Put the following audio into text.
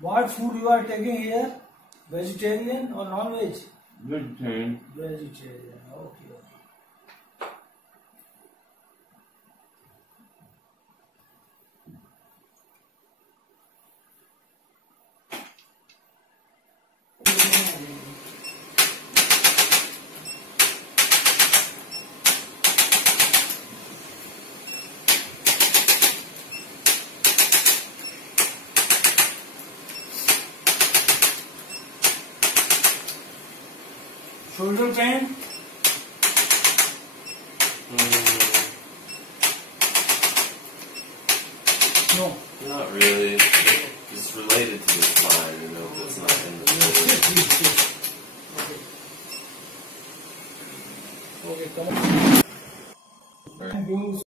What food you are taking here? Vegetarian or non-veg? Vegetarian. Vegetarian. Okay. Shoulder pain? No. Not really. It's related to the spine, you know, but it's not in the shoulder. Okay, come on.